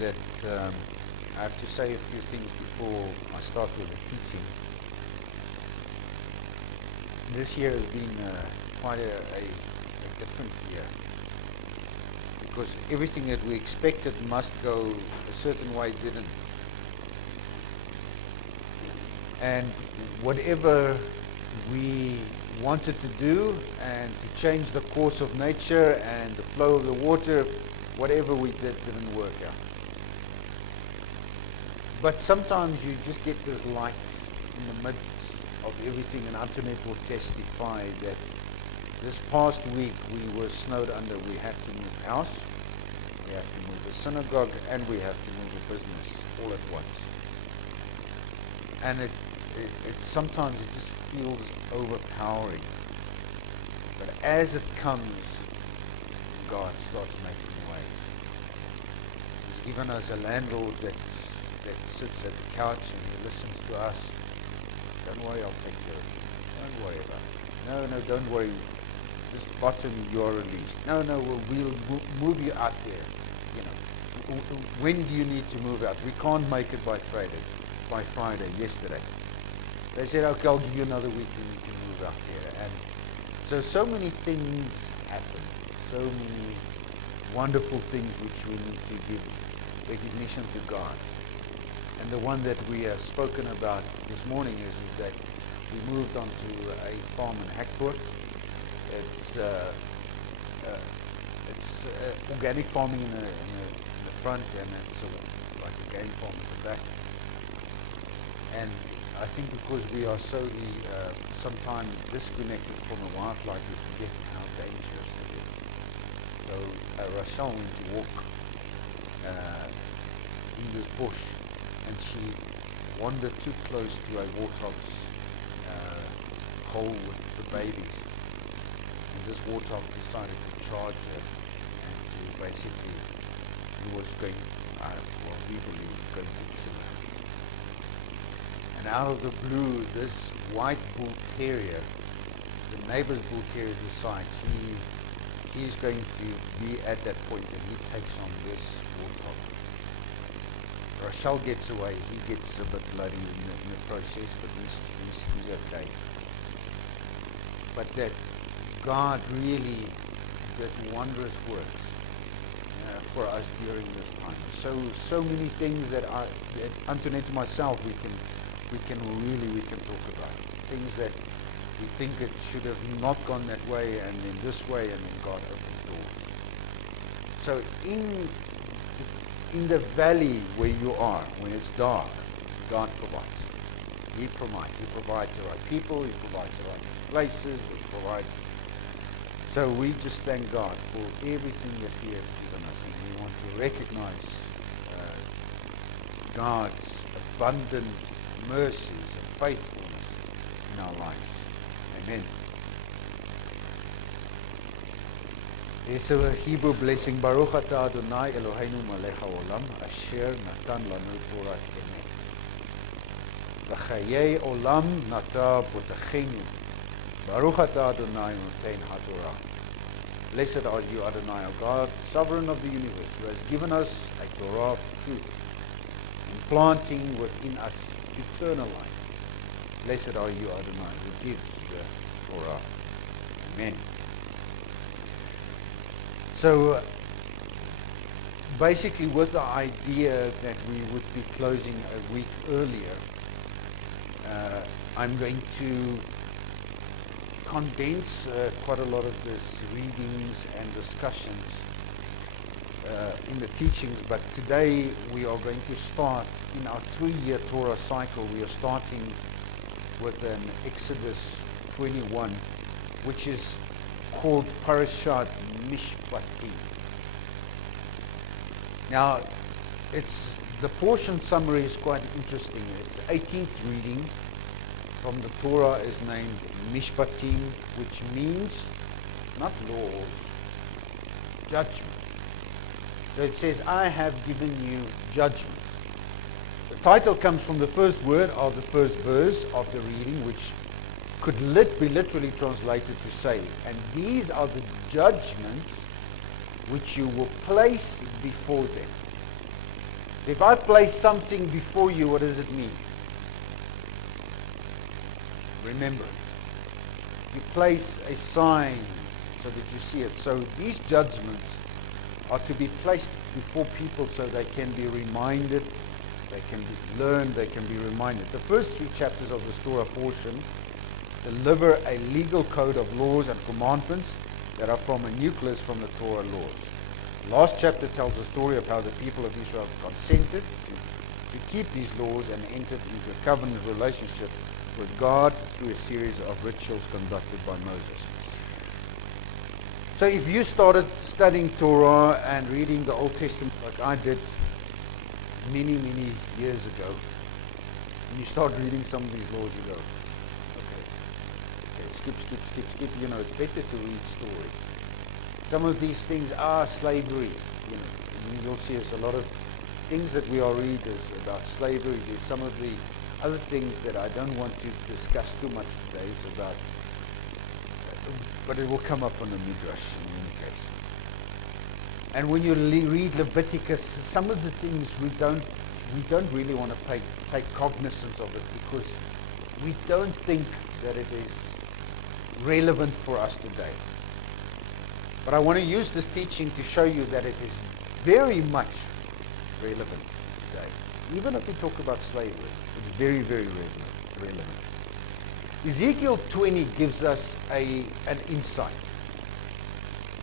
that I have to say a few things before I start with the teaching. This year has been quite a different year, because everything that we expected must go a certain way didn't. And whatever we wanted to do and to change the course of nature and the flow of the water, whatever we did didn't work out. But sometimes you just get this light in the midst of everything, and Antoinette will testify that this past week we were snowed under. We had to move house, we have to move the synagogue, and we have to move the business all at once. And it sometimes it just feels overpowering. But as it comes, God starts making a way. He's given us a landlord that sits at the couch and he listens to us. Don't worry, I'll take care of you. Don't worry about it. No, don't worry. This bottom you're released. No, we'll move you out there. You know, when do you need to move out? We can't make it by Friday, yesterday. They said, okay, I'll give you another week, you need to move out there. And so many things happen. So many wonderful things which we need to give recognition to God. And the one that we have spoken about this morning is that we moved on to a farm in Hackport. It's organic farming in the front, and it's like a game farm at the back. And I think because we are so sometimes disconnected from the wildlife, we forget how dangerous it is. So Rachel went to walk in this bush, and she wandered too close to a warthog's hole with the babies. And this warthog decided to charge her, and to basically, he was going, we believe, going to kill her. And out of the blue, this white bull terrier, the neighbor's bull terrier, decides he's going to be at that point, and he takes on this warthog. Rachel gets away. He gets a bit bloody in the process, but he's okay. But that God really did wondrous works for us during this time. So many things that Antoinette and myself we can talk about. Things that we think it should have not gone that way, and then this way, and then God opened doors. So in the valley where you are, when it's dark, God provides. He provides. He provides the right people. He provides the right places. He provides. So we just thank God for everything that He has given us, and we want to recognize God's abundant mercies and faithfulness in our lives. Amen. There's a Hebrew blessing. Baruch atah Adonai Eloheinu melech haolam asher natan lanu Torah emet. V'chayei olam nata botachenu. Baruch atah Adonai noten haTorah. Blessed are you, Adonai, O God, sovereign of the universe, who has given us a Torah of truth, implanting within us eternal life. Blessed are you, Adonai, who gives the Torah. Amen. So, basically with the idea that we would be closing a week earlier, I'm going to condense quite a lot of this readings and discussions in the teachings, but today we are going to start in our 3-year Torah cycle. We are starting with an Exodus 21, which is called Parashat Mishpatim. Now, the portion summary is quite interesting. It's 18th reading from the Torah is named Mishpatim, which means not laws, judgment. So it says, I have given you judgment. The title comes from the first word of the first verse of the reading, which could be literally translated to say, and these are the judgments which you will place before them. If I place something before you, what does it mean? Remember it. You place a sign so that you see it. So these judgments are to be placed before people so they can be reminded, they can be learned, they can be reminded. The first 3 chapters of this Torah portion deliver a legal code of laws and commandments that are from a nucleus from the Torah laws. The last chapter tells the story of how the people of Israel consented to keep these laws and entered into a covenant relationship with God through a series of rituals conducted by Moses. So if you started studying Torah and reading the Old Testament like I did many years ago, and you start reading some of these laws, you go, okay, skip. You know, it's better to read story. Some of these things are slavery. You know, you'll see there's a lot of things that we are readers about slavery. There's some of the other things that I don't want to discuss too much today. It's about, but it will come up on the Midrash in any case. And when you read Leviticus, some of the things we don't really want to take cognizance of it because we don't think that it is relevant for us today. But I want to use this teaching to show you that it is very much relevant today. Even if we talk about slavery, it's very relevant. Ezekiel 20 gives us an insight.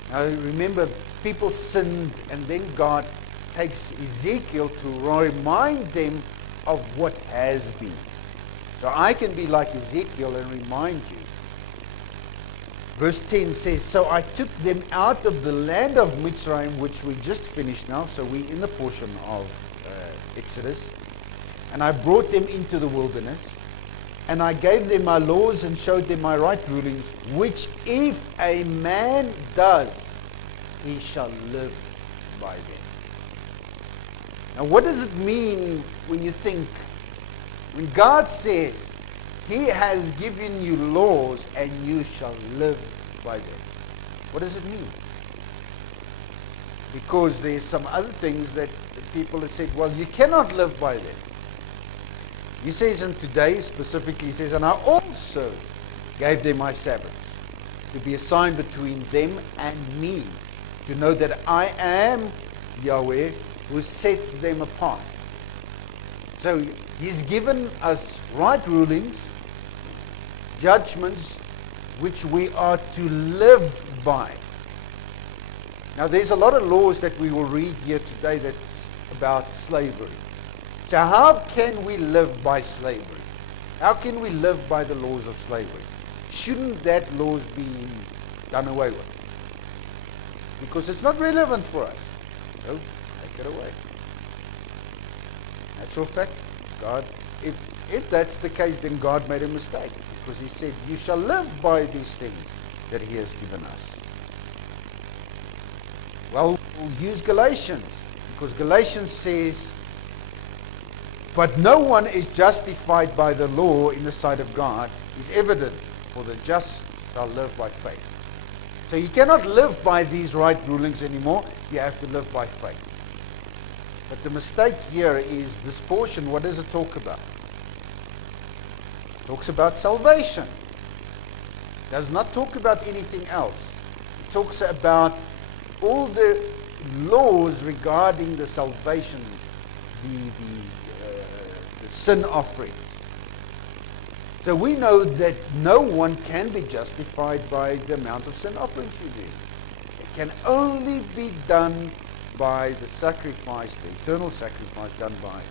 Now remember, people sinned, and then God takes Ezekiel to remind them of what has been. So I can be like Ezekiel and remind you. Verse 10 says, "So I took them out of the land of Mitzrayim," which we just finished now, so we're in the portion of Exodus, "and I brought them into the wilderness, and I gave them my laws and showed them my right rulings, which if a man does, he shall live by them." Now what does it mean when you think, when God says, He has given you laws and you shall live by them? What does it mean? Because there's some other things that people have said, well, you cannot live by them. He says in today specifically, he says, "And I also gave them my Sabbaths to be a sign between them and me, to know that I am Yahweh who sets them apart." So He's given us right rulings, judgments, which we are to live by. Now there's a lot of laws that we will read here today that's about slavery. So how can we live by slavery? How can we live by the laws of slavery? Shouldn't that laws be done away with? Because it's not relevant for us. So take it away. Natural fact, God, if that's the case, then God made a mistake. Because He said, you shall live by these things that He has given us. Well, we'll use Galatians. Because Galatians says, "But no one is justified by the law in the sight of God is evident, for the just shall live by faith." So you cannot live by these right rulings anymore. You have to live by faith. But the mistake here is this portion, what does it talk about? It talks about salvation. It does not talk about anything else. It talks about all the laws regarding the salvation, the sin offering. So we know that no one can be justified by the amount of sin offerings you do. It can only be done by the sacrifice, the eternal sacrifice done by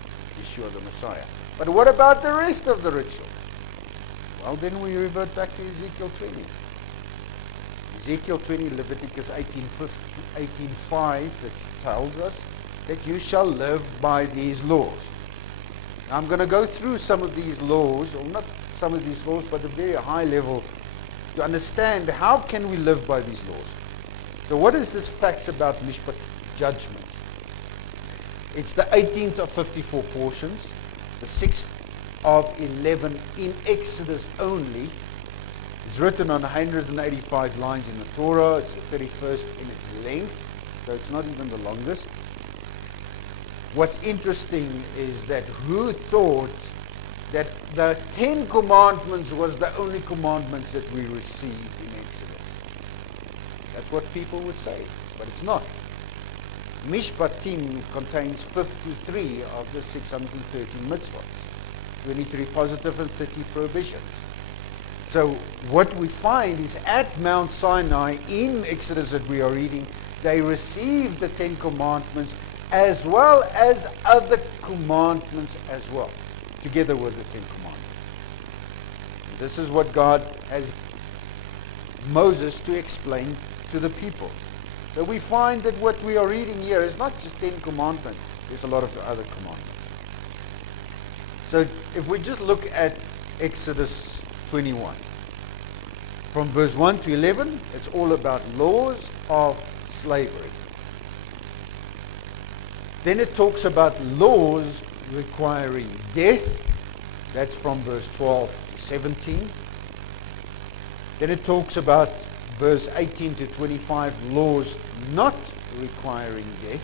Yeshua the Messiah. But what about the rest of the ritual? Well, then we revert back to Ezekiel 20. Ezekiel 20, Leviticus 18:5, that tells us that you shall live by these laws. Now, I'm going to go through some of these laws, or not some of these laws, but at a very high level, to understand how can we live by these laws. So what is this facts about Mishpat, judgment? It's the 18th of 54 portions, the 6th of 11 in Exodus only. It's written on 185 lines in the Torah. It's the 31st in its length, so it's not even the longest. what's interesting is that who thought that the 10 commandments was the only commandments that we received in Exodus? That's what people would say, but it's not. Mishpatim contains 53 of the 613 mitzvot, 23 positive and 30 prohibitions. So what we find is at Mount Sinai in Exodus that we are reading, they received the 10 commandments as well as other commandments as well, together with the 10 commandments. And this is what God has Moses to explain to the people. So we find that what we are reading here is not just 10 commandments. There's a lot of other commandments. So if we just look at Exodus 21, from verse 1 to 11, it's all about laws of slavery. Then it talks about laws requiring death. That's from verse 12 to 17. Then it talks about verse 18 to 25, laws not requiring death.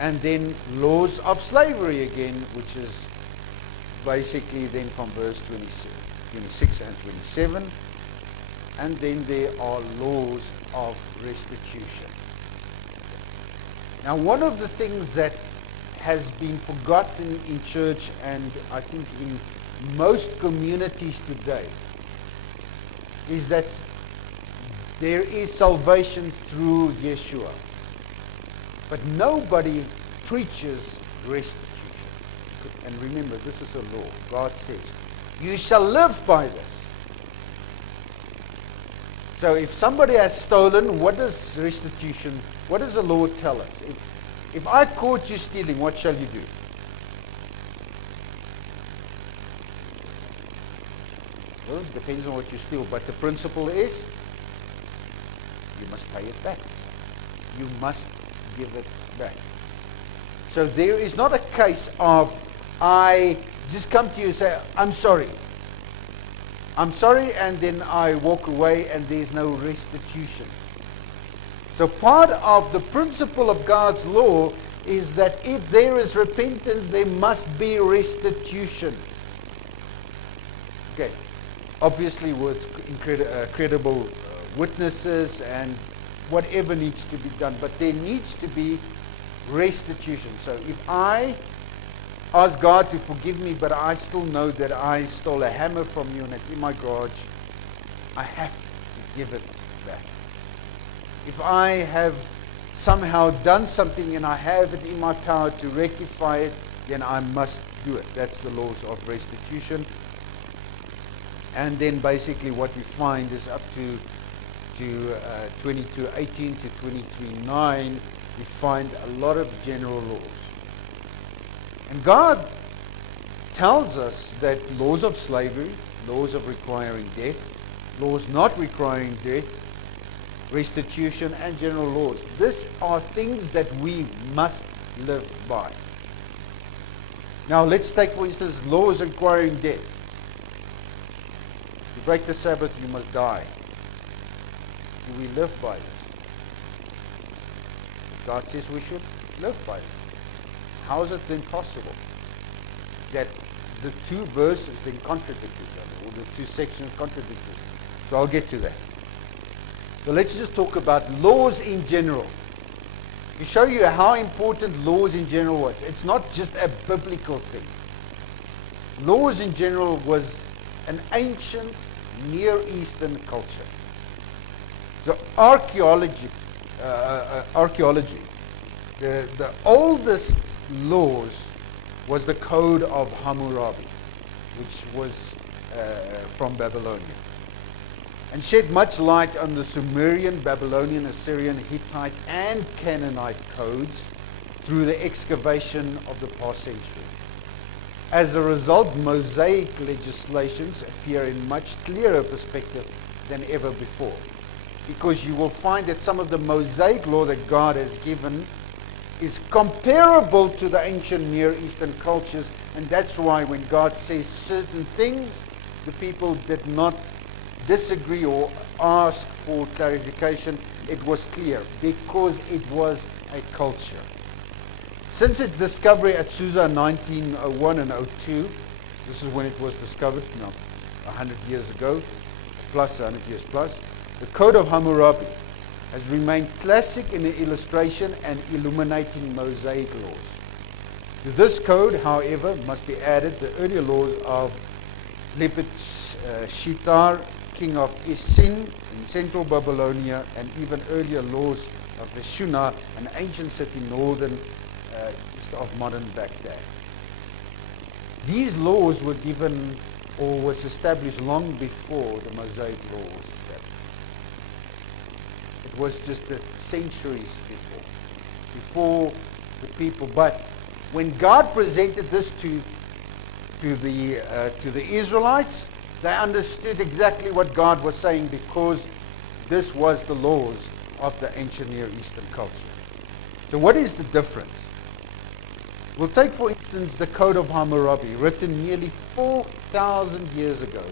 And then laws of slavery again, which is basically then from verse 26 and 27. And then there are laws of restitution. Now, one of the things that has been forgotten in church, and I think in most communities today, is that there is salvation through Yeshua. But nobody preaches restitution. And remember, this is a law. God says, you shall live by this. So if somebody has stolen, what does restitution, what does the law tell us? If I caught you stealing, what shall you do? Well, it depends on what you steal, but the principle is you must pay it back. You must give it back. So there is not a case of I just come to you and say, I'm sorry. I'm sorry, and then I walk away and there's no restitution. So part of the principle of God's law is that if there is repentance, there must be restitution. Okay. Obviously with credible witnesses and whatever needs to be done. But there needs to be restitution. So if I ask God to forgive me, but I still know that I stole a hammer from you and it's in my garage, I have to give it back. If I have somehow done something and I have it in my power to rectify it, then I must do it. That's the laws of restitution. And then basically what we find is up to 22:18 to 23:9, we find a lot of general laws. And God tells us that laws of slavery, laws of requiring death, laws not requiring death, restitution, and general laws. These are things that we must live by. Now let's take, for instance, laws requiring death. If you break the Sabbath, you must die. Do we live by it? God says we should live by it. How is it then possible that the two verses then contradict each other, or the two sections contradict each other? So I'll get to that. So let's just talk about laws in general. To show you how important laws in general was. It's not just a biblical thing. Laws in general was an ancient Near Eastern culture. The archaeology, the oldest laws was the Code of Hammurabi, which was from Babylonia, and shed much light on the Sumerian, Babylonian, Assyrian, Hittite, and Canaanite codes through the excavation of the past century. As a result, Mosaic legislations appear in much clearer perspective than ever before, because you will find that some of the Mosaic law that God has given is comparable to the ancient Near Eastern cultures, and that's why when God says certain things, the people did not disagree or ask for clarification. It was clear because it was a culture. Since its discovery at Susa in 1901 and 02, this is when it was discovered, 100 years ago, plus 100 years plus, the Code of Hammurabi has remained classic in the illustration and illuminating Mosaic laws. To this code, however, must be added the earlier laws of Shitar, king of Isin in central Babylonia, and even earlier laws of the Shuna, an ancient city northern east of modern Baghdad. These laws were given or was established long before the Mosaic law was established. It was just centuries before the people. But when God presented this to the Israelites, they understood exactly what God was saying, because this was the laws of the ancient Near Eastern culture. So what is the difference? We'll take, for instance, the Code of Hammurabi, written nearly 4,000 years ago,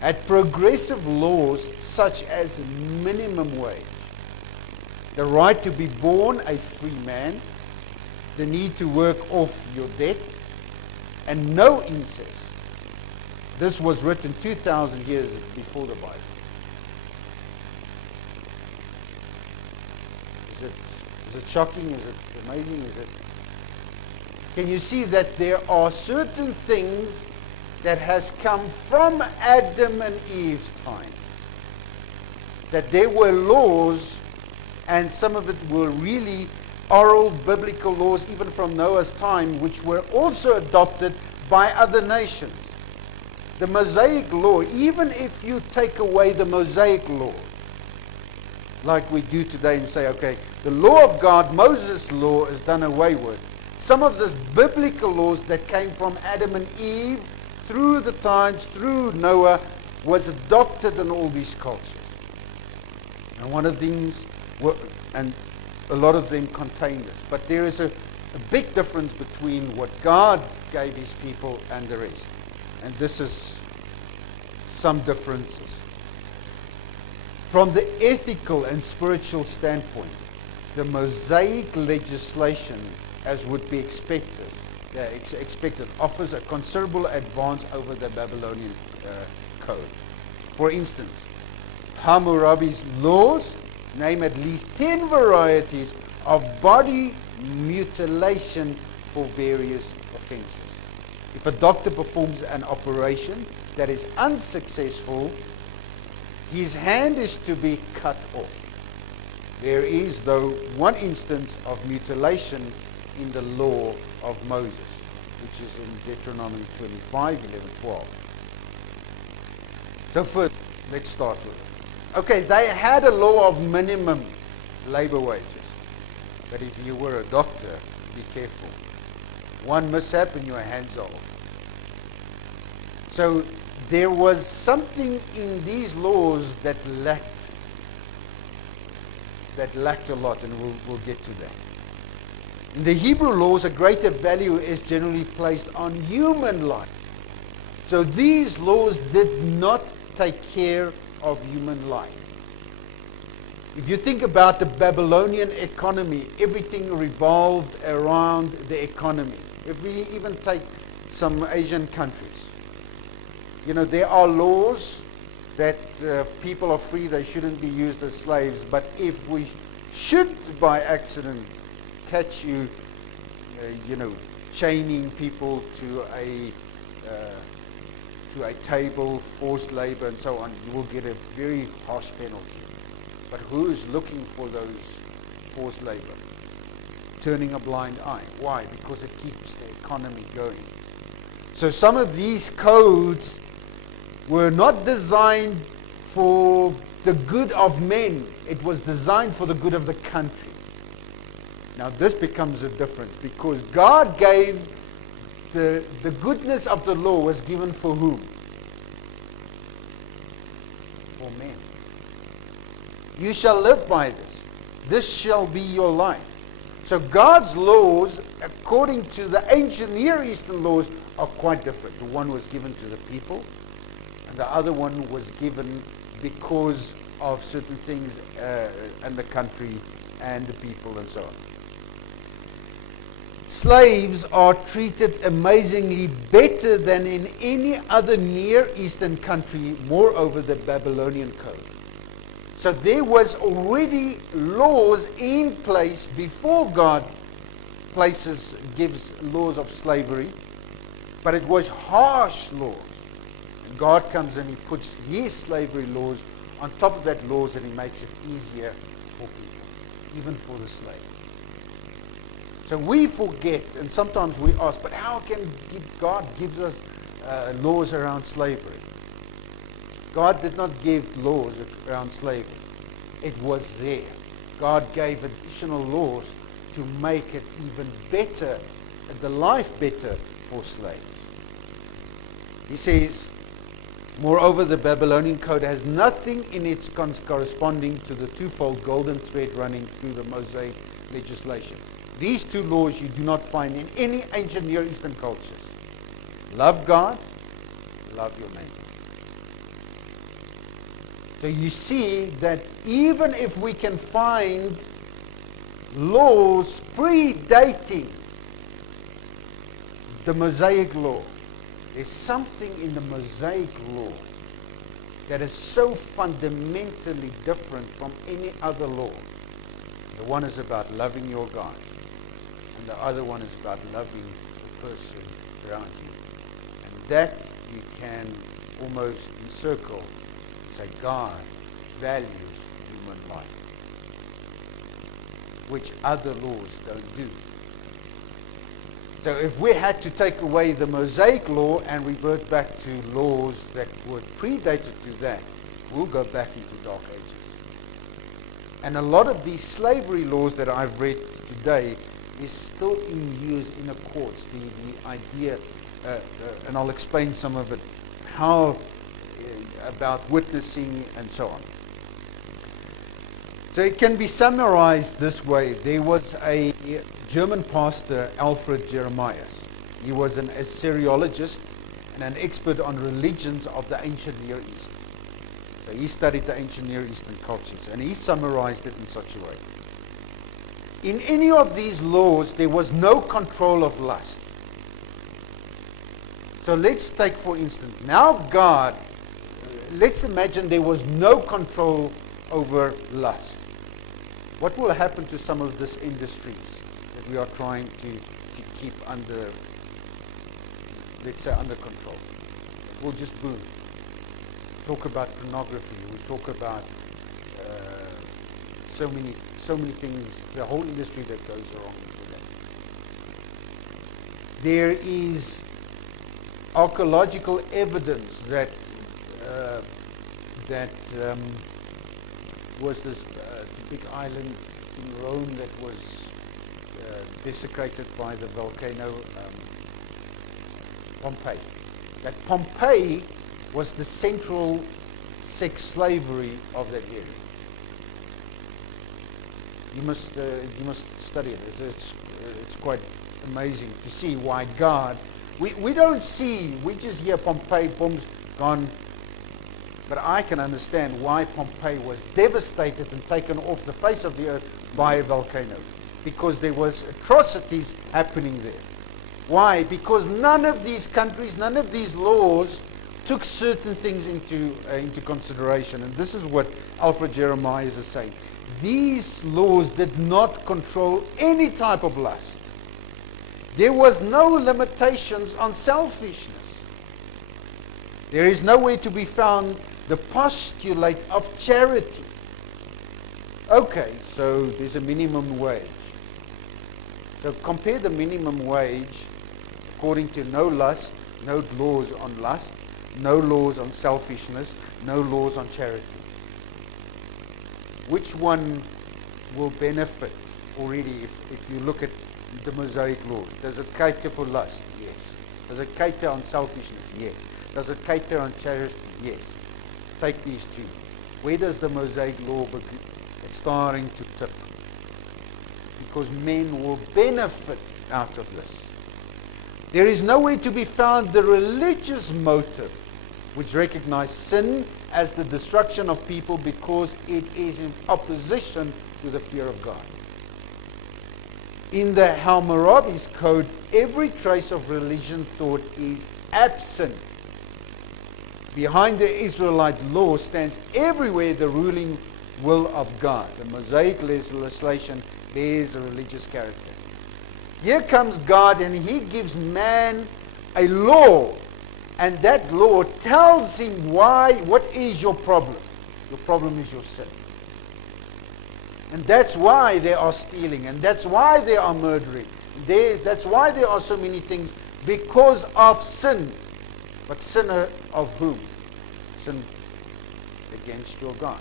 had progressive laws such as minimum wage, the right to be born a free man, the need to work off your debt, and no incest. This was written 2,000 years before the Bible. Is it shocking? Is it amazing? Can you see that there are certain things that has come from Adam and Eve's time? That there were laws, and some of it were really oral biblical laws, even from Noah's time, which were also adopted by other nations. The Mosaic law, even if you take away the Mosaic law, like we do today and say, okay, the law of God, Moses' law, is done away with. Some of this biblical laws that came from Adam and Eve through the times, through Noah, was adopted in all these cultures. And one of these, and a lot of them contain this. But there is a big difference between what God gave his people and the rest. And this is some differences. From the ethical and spiritual standpoint, the Mosaic legislation, as would be expected, offers a considerable advance over the Babylonian code. For instance, Hammurabi's laws name at least 10 varieties of body mutilation for various offenses. If a doctor performs an operation that is unsuccessful, his hand is to be cut off. There is, though, one instance of mutilation in the law of Moses, which is in Deuteronomy 25, 11, 12. So first, let's start with it. Okay, they had a law of minimum labor wages. But if you were a doctor, be careful. One mishap and your hands are off. So there was something in these laws that lacked a lot, and we'll get to that. In the Hebrew laws, a greater value is generally placed on human life. So these laws did not take care of human life. If you think about the Babylonian economy, everything revolved around the economy. If we even take some Asian countries, there are laws that people are free, they shouldn't be used as slaves. But if we should by accident catch you, chaining people to a table, forced labor, and so on, you will get a very harsh penalty. But who is looking for those forced labor? Turning a blind eye. Why? Because it keeps the economy going. So some of these codes were not designed for the good of men. It was designed for the good of the country. Now this becomes a difference, because God gave the goodness of the law was given for whom? For men. You shall live by this. This shall be your life. So God's laws, according to the ancient Near Eastern laws, are quite different. The one was given to the people, and the other one was given because of certain things and the country and the people and so on. Slaves are treated amazingly better than in any other Near Eastern country, moreover the Babylonian code. So there was already laws in place before God gives laws of slavery, but it was harsh law. And God comes and he puts his slavery laws on top of that laws, and he makes it easier for people, even for the slave. So we forget, and sometimes we ask, but how can God give us laws around slavery? God did not give laws around slavery. It was there. God gave additional laws to make it even better, the life better for slaves. He says, moreover, the Babylonian code has nothing in its corresponding to the twofold golden thread running through the Mosaic legislation. These two laws you do not find in any ancient Near Eastern cultures. Love God, love your neighbor. So you see that even if we can find laws predating the Mosaic law, there's something in the Mosaic law that is so fundamentally different from any other law. The one is about loving your God, and the other one is about loving the person around you. And that you can almost encircle and say God values human life, which other laws don't do. So if we had to take away the Mosaic law and revert back to laws that were predated to that, we'll go back into Dark Ages. And a lot of these slavery laws that I've read today is still in use in the courts. The idea, and I'll explain some of it, how about witnessing and so on. So it can be summarized this way. There was a German pastor, Alfred Jeremias. He was an Assyriologist and an expert on religions of the ancient Near East. So he studied the ancient Near Eastern cultures, and he summarized it in such a way. In any of these laws, there was no control of lust. So let's take, for instance, now God, let's imagine there was no control over lust. What will happen to some of these industries that we are trying to keep under, let's say, under control? It will just boom. Talk about pornography. We talk about so many things. The whole industry that goes along with that. There is archaeological evidence that was this big island in Rome that was desecrated by the volcano Pompeii. That Pompeii was the central sex slavery of that area. You must study it. It's quite amazing to see why God. We don't see. We just hear Pompeii, bombs gone. But I can understand why Pompeii was devastated and taken off the face of the earth by a volcano, because there was atrocities happening there. Why? Because none of these countries, none of these laws took certain things into consideration. And this is what Alfred Jeremias is saying. These laws did not control any type of lust. There was no limitations on selfishness. There is nowhere to be found the postulate of charity. Okay, so there's a minimum wage. So compare the minimum wage according to no lust, no laws on lust, no laws on selfishness, no laws on charity. Which one will benefit already if you look at the Mosaic law? Does it cater for lust? Yes. Does it cater on selfishness? Yes. Does it cater on charity? Yes. Take these two. Where does the Mosaic law begin? It's starting to tip. Because men will benefit out of this. There is nowhere to be found the religious motive which recognizes sin as the destruction of people because it is in opposition to the fear of God. In the Hammurabi's code, every trace of religion thought is absent. Behind the Israelite law stands everywhere the ruling will of God. The Mosaic legislation bears a religious character. Here comes God, and he gives man a law, and that law tells him what is your problem. Your problem is your sin. And that's why they are stealing, and that's why they are murdering. That's why there are so many things, because of sin. But sin of whom? Sin against your God.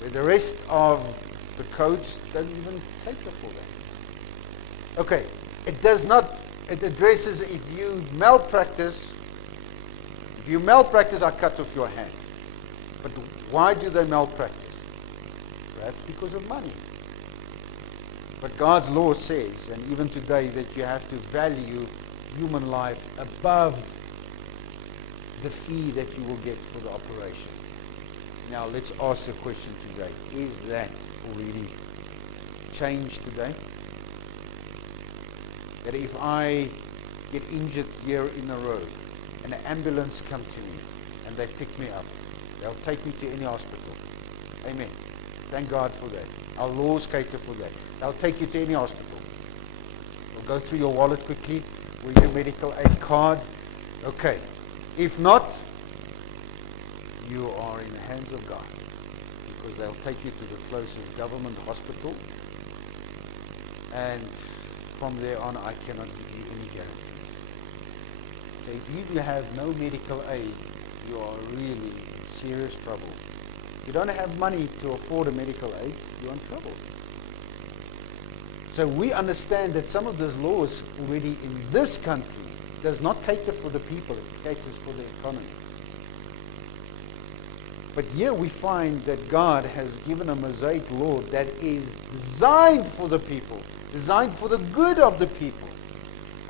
Where the rest of the codes don't even cater for that. Okay, it addresses if you malpractice, I cut off your hand. But why do they malpractice? Perhaps because of money. But God's law says, and even today, that you have to value human life above the fee that you will get for the operation. Now let's ask the question today. Is that already changed today? That if I get injured here in the road and an ambulance comes to me and they pick me up, they'll take me to any hospital. Amen. Thank God for that. Our laws cater for that. They'll take you to any hospital. They'll go through your wallet quickly with your medical aid card. Okay. If not, you are in the hands of God, because they'll take you to the closest government hospital, and from there on I cannot give you any guarantee. So if you have no medical aid, you are really in serious trouble. If you don't have money to afford a medical aid, you're in trouble. So we understand that some of those laws already in this country does not cater for the people, it caters for the economy. But here we find that God has given a Mosaic law that is designed for the people, designed for the good of the people.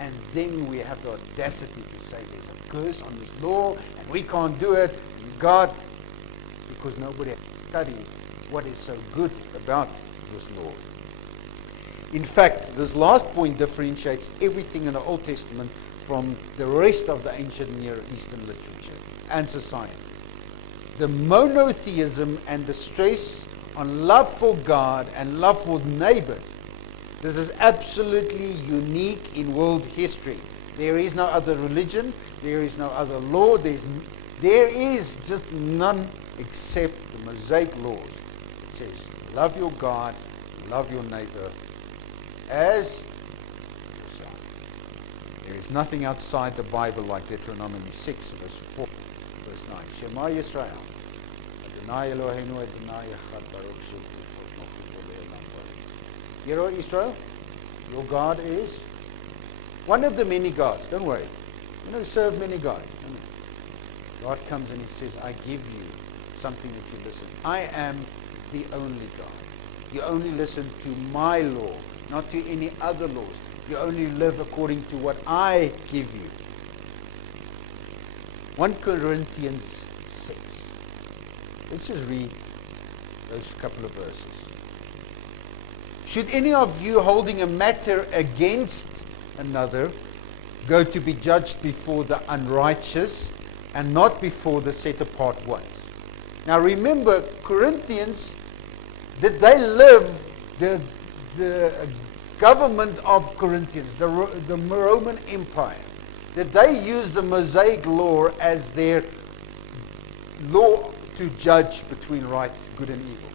And then we have the audacity to say there's a curse on this law and we can't do it. And God, because nobody has studied what is so good about this law. In fact, this last point differentiates everything in the Old Testament from the rest of the ancient Near Eastern literature and society. The monotheism and the stress on love for God and love for neighbor, this is absolutely unique in world history. There is no other religion, there is no other law, there is just none except the Mosaic laws. It says, love your God, love your neighbor as yourself. There is nothing outside the Bible like Deuteronomy 6, verse 4, verse 9. Shema Yisrael, Adonai Eloheinu, Adonai Echad Baruch Shem Kol. Hear, O Israel, your God is one of the many gods. Don't worry. You know, serve many gods. God comes and he says, I give you something that you listen. I am the only God. You only listen to my law, not to any other laws. You only live according to what I give you. 1 Corinthians 6. Let's just read those couple of verses. Should any of you holding a matter against another go to be judged before the unrighteous and not before the set apart ones? Now remember, Corinthians, did they live the government of Corinthians, the Roman Empire? Did they use the Mosaic law as their law to judge between right, good and evil?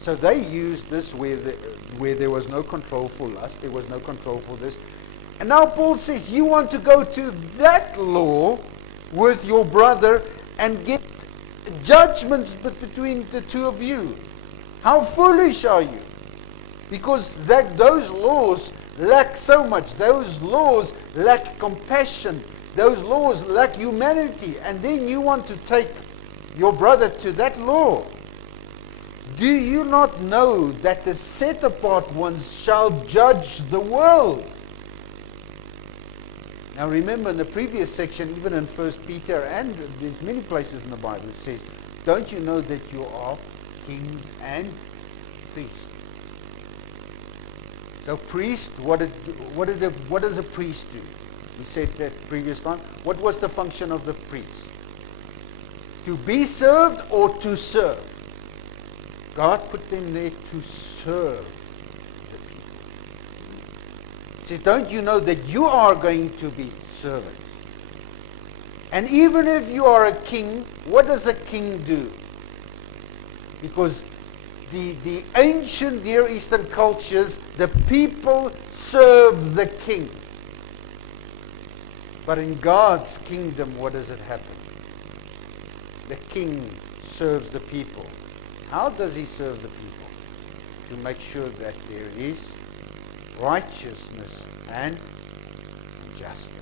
So they used this where there was no control for lust, there was no control for this. And now Paul says, you want to go to that law with your brother and get judgments between the two of you. How foolish are you? Because those laws lack so much. Those laws lack compassion. Those laws lack humanity. And then you want to take your brother to that law. Do you not know that the set apart ones shall judge the world? Now remember, in the previous section, even in 1 Peter, and there's many places in the Bible, it says, don't you know that you are kings and priests? So priest, what does a priest do? We said that previous time. What was the function of the priest? To be served or to serve? God put them there to serve. He says, don't you know that you are going to be servants? And even if you are a king, what does a king do? Because the ancient Near Eastern cultures, the people serve the king. But in God's kingdom, what does it happen? The king serves the people. How does he serve the people? To make sure that there is righteousness and justice.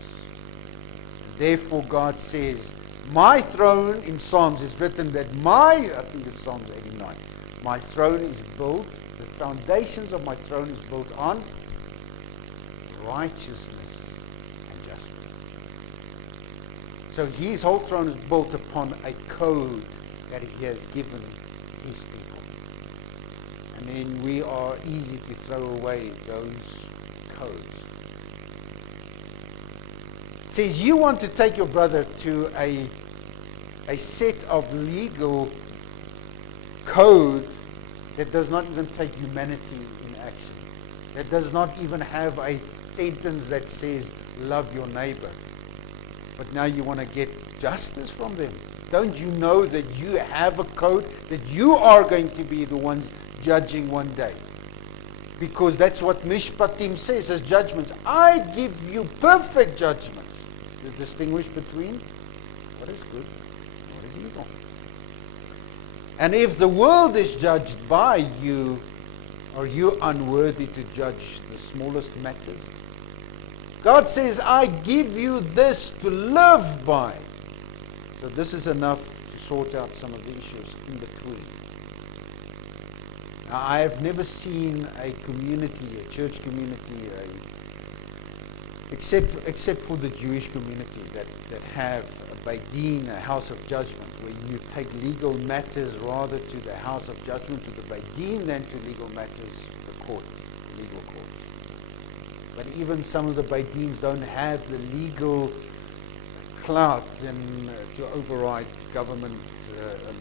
Therefore God says, my throne, in Psalms is written that I think it's Psalms 89, my throne is built, the foundations of my throne is built on righteousness and justice. So his whole throne is built upon a code that he has given his people. And then we are easy to throw away those codes. It says you want to take your brother to a set of legal code that does not even take humanity in action. That does not even have a sentence that says love your neighbor. But now you want to get justice from them. Don't you know that you have a code, that you are going to be the ones judging one day? Because that's what Mishpatim says as judgments. I give you perfect judgment to distinguish between what is good and what is evil. And if the world is judged by you, are you unworthy to judge the smallest matters? God says, I give you this to live by. So this is enough to sort out some of the issues in between. Now, I have never seen a community, a church community, except for the Jewish community that have a Beit Din, a house of judgment, where you take legal matters rather to the house of judgment, to the Beit Din, than to legal matters, the court, the legal court. But even some of the Beit Dins don't have the legal clout to override government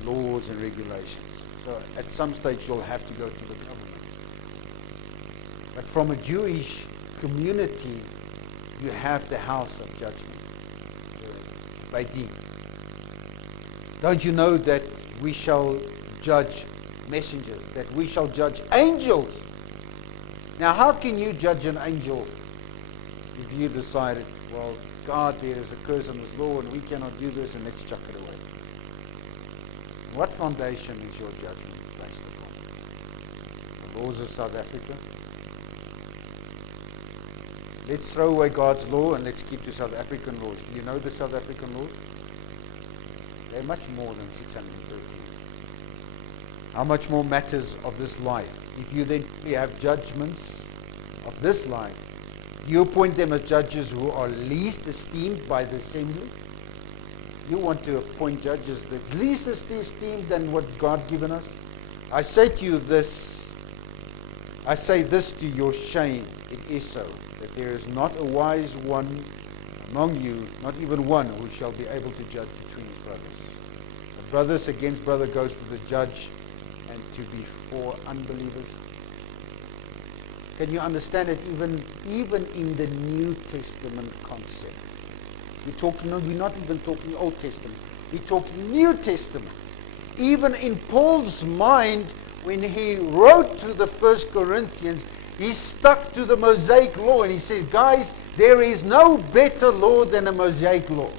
laws and regulations. So at some stage you'll have to go to the government. But from a Jewish community, you have the house of judgment, the Beit Din. Don't you know that we shall judge messengers, that we shall judge angels? Now, how can you judge an angel if you decided, well, God, there is a curse on this law and we cannot do this, and let's chuck it away? What foundation is your judgment based upon? The laws of South Africa? Let's throw away God's law and let's keep to South African laws. Do you know the South African laws? They're much more than 613. How much more matters of this life? If you then have judgments of this life, you appoint them as judges who are least esteemed by the assembly. You want to appoint judges that's least esteemed than what God given us. I say to you this, I say this to your shame. It is so, that there is not a wise one among you, not even one, who shall be able to judge between brothers. The brothers against brother goes to the judge, and to be for unbelievers. Can you understand it even in the New Testament concept? We're not even talking Old Testament. We're talking New Testament. Even in Paul's mind, when he wrote to the First Corinthians, he stuck to the Mosaic law, and he says, guys, there is no better law than a Mosaic law.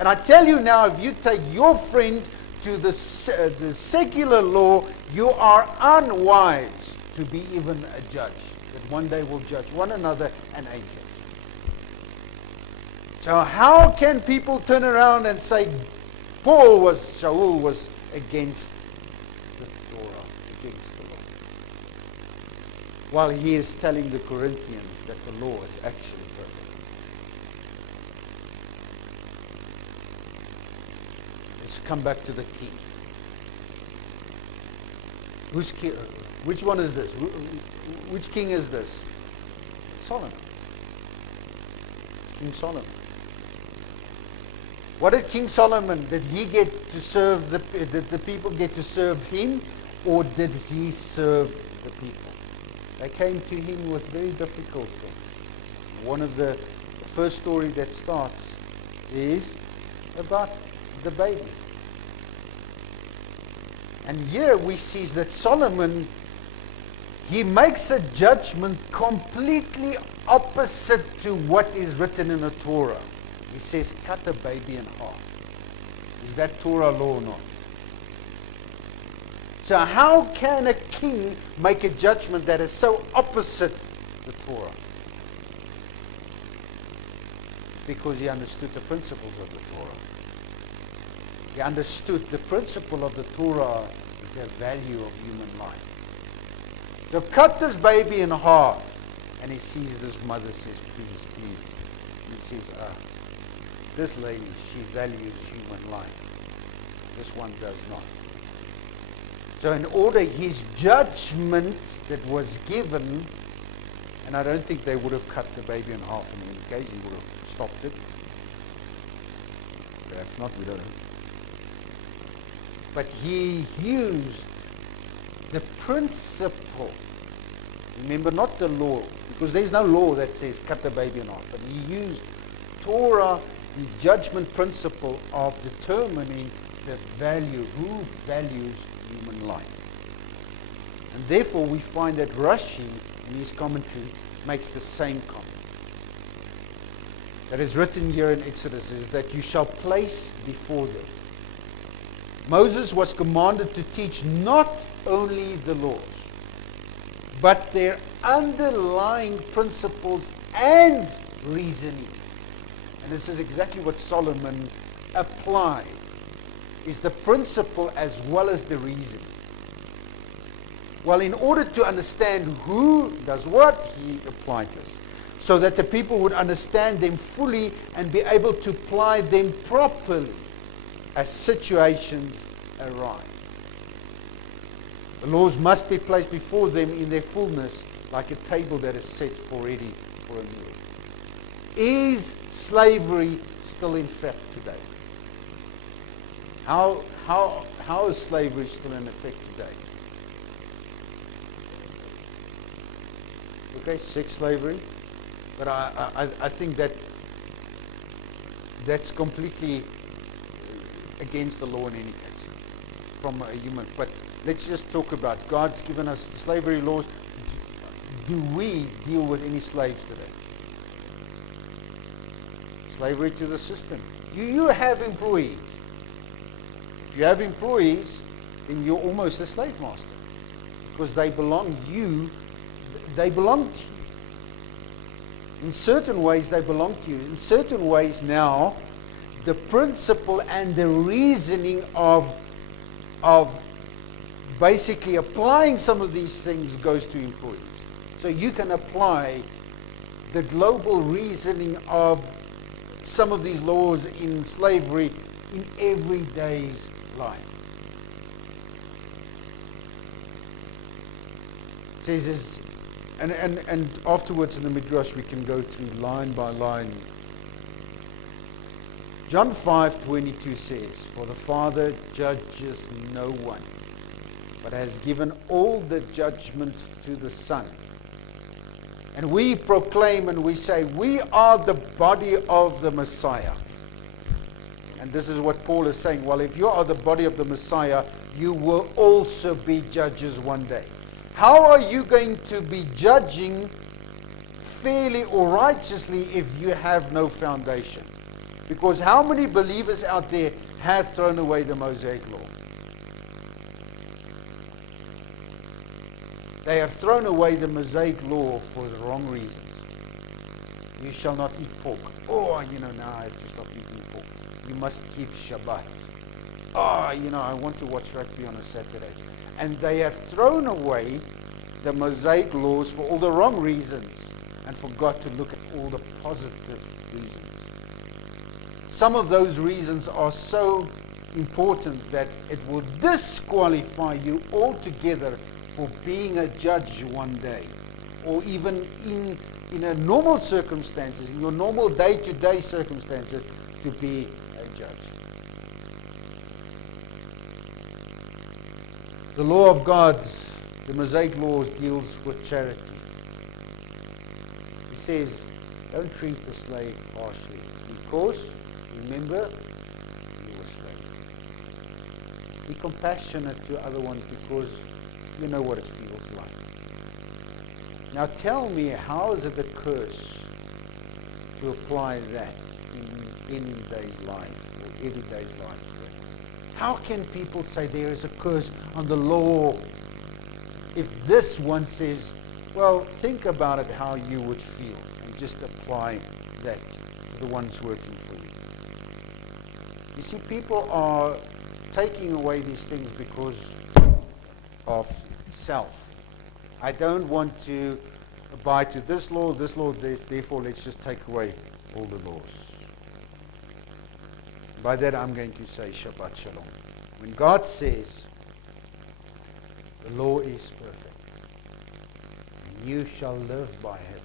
And I tell you now, if you take your friend to the secular law, you are unwise to be even a judge, that one day will judge one another and angels. So how can people turn around and say Shaul was against the Torah, against the law, while he is telling the Corinthians that the law is actually perfect? Let's come back to the key. Who's key? Which one is this? Which king is this? Solomon. It's King Solomon. What did King Solomon, did he get to serve, did the people get to serve him, or did he serve the people? They came to him with very difficult things. One of the first story that starts is about the baby. And here we see that Solomon, he makes a judgment completely opposite to what is written in the Torah. He says, cut a baby in half. Is that Torah law or not? So how can a king make a judgment that is so opposite the Torah? It's because he understood the principles of the Torah. He understood the principle of the Torah is the value of human life. So cut this baby in half. And he sees this mother says, please, please. And he says, this lady, she values human life. This one does not. So in order, his judgment that was given, and I don't think they would have cut the baby in half in any case, he would have stopped it. Perhaps not, we don't know. But he used the principle. Remember, not the law, because there's no law that says cut the baby in half. But he used Torah, the judgment principle of determining the value, who values human life. And therefore we find that Rashi, in his commentary, makes the same comment. That is written here in Exodus, is that you shall place before them. Moses was commanded to teach not only the laws, but their underlying principles and reasoning. And this is exactly what Solomon applied, is the principle as well as the reason. Well, in order to understand who does what, he applied this, so that the people would understand them fully and be able to apply them properly as situations arise. The laws must be placed before them in their fullness, like a table that is set ready for a meal. Is slavery still in effect today? How is slavery still in effect today? Okay, sex slavery. But I think that's completely against the law in any case, from a human. But let's just talk about God's given us the slavery laws. Do we deal with any slaves today? Slavery to the system. You have employees. If you have employees, then you're almost a slave master, because they belong to you. They belong to you. In certain ways, they belong to you. In certain ways now, the principle and the reasoning of basically applying some of these things goes to employees. So you can apply the global reasoning of some of these laws in slavery in everyday's life. It says, and afterwards in the Midrash we can go through line by line. John 5:22 says, for the Father judges no one, but has given all the judgment to the Son. And we proclaim and we say, we are the body of the Messiah. And this is what Paul is saying. Well, if you are the body of the Messiah, you will also be judges one day. How are you going to be judging fairly or righteously if you have no foundation? Because how many believers out there have thrown away the Mosaic law? They have thrown away the Mosaic law for the wrong reasons. You shall not eat pork. Oh, now I have to stop eating pork. You must keep Shabbat. Oh, I want to watch rugby on a Saturday. And they have thrown away the Mosaic laws for all the wrong reasons and forgot to look at all the positive reasons. Some of those reasons are so important that it will disqualify you altogether for being a judge one day, or even in a normal circumstances, in your normal day-to-day circumstances, to be a judge. The law of God, the Mosaic laws, deals with charity. It says, don't treat the slave harshly, because, remember, you were slaves. Be compassionate to other ones, because you know what it feels like. Now tell me, how is it a curse to apply that in anybody's life, or everyday's life? How can people say there is a curse on the law if this one says, well, think about it how you would feel, and just apply that to the ones working for you? You see, people are taking away these things because of self. I don't want to abide to this law, therefore let's just take away all the laws. By that I'm going to say Shabbat Shalom. When God says the law is perfect, and you shall live by it,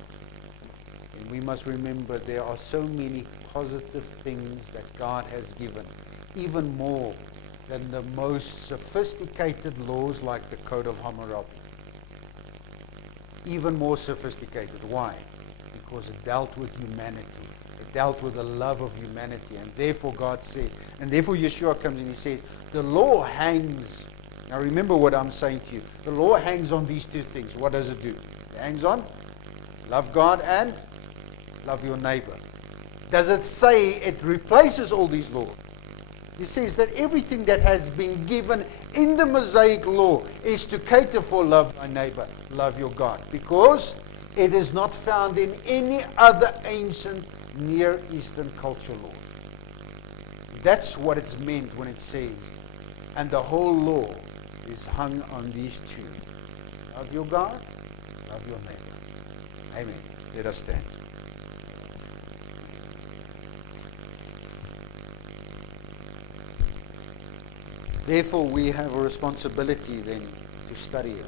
and we must remember there are so many positive things that God has given, even more than the most sophisticated laws like the Code of Hammurabi. Even more sophisticated. Why? Because it dealt with humanity. It dealt with the love of humanity. And therefore God said, and therefore Yeshua comes and he says, the law hangs. Now remember what I'm saying to you. The law hangs on these two things. What does it do? It hangs on love God and love your neighbor. Does it say it replaces all these laws? He says that everything that has been given in the Mosaic law is to cater for love thy neighbor, love your God, because it is not found in any other ancient Near Eastern culture law. That's what it's meant when it says, and the whole law is hung on these two. Love your God, love your neighbor. Amen. Let us stand. Therefore, we have a responsibility then to study it.